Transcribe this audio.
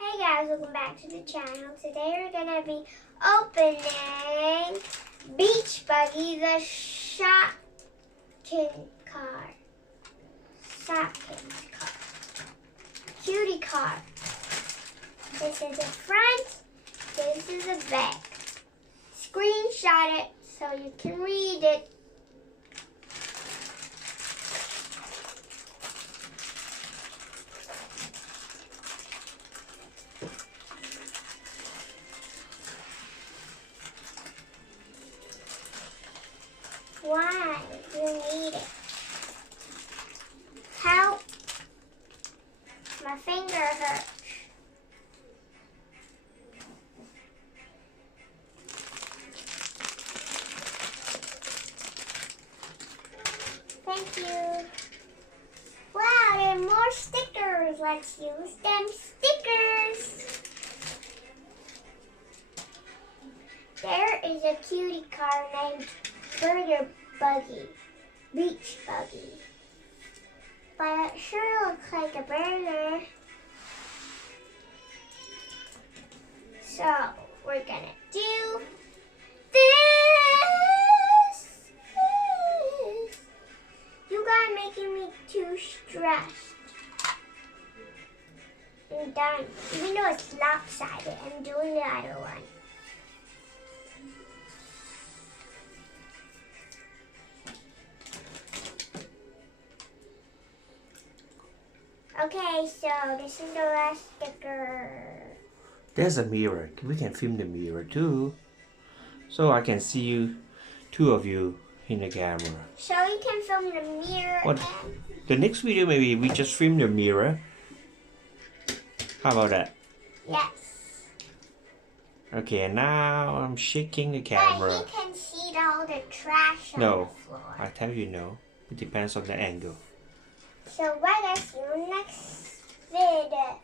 Hey guys, welcome back to the channel. Today we're gonna be opening Beach Buggy, the Shopkins Car. Shopkins Car. Cutie Car. This is the front, this is the back. Screenshot it so you can read it. Why do you need it? Help! My finger hurts. Thank you. Wow, there are more stickers. Let's use them stickers. There is a cutie car named Burger Buggy, Beach Buggy. But it sure looks like a burger. So we're gonna do this. You guys are making me too stressed. I'm done. Even though it's lopsided, I'm doing the other one. Okay, so this is the last sticker. There's a mirror. We can film the mirror too. So I can see you, two of you in the camera. So you can film the mirror. What? The next video maybe we just film the mirror. How about that? Yes. Okay, and now I'm shaking the camera. But he can see all the trash on No, the floor. I tell you no. It depends on the angle. So bye guys, see you next video.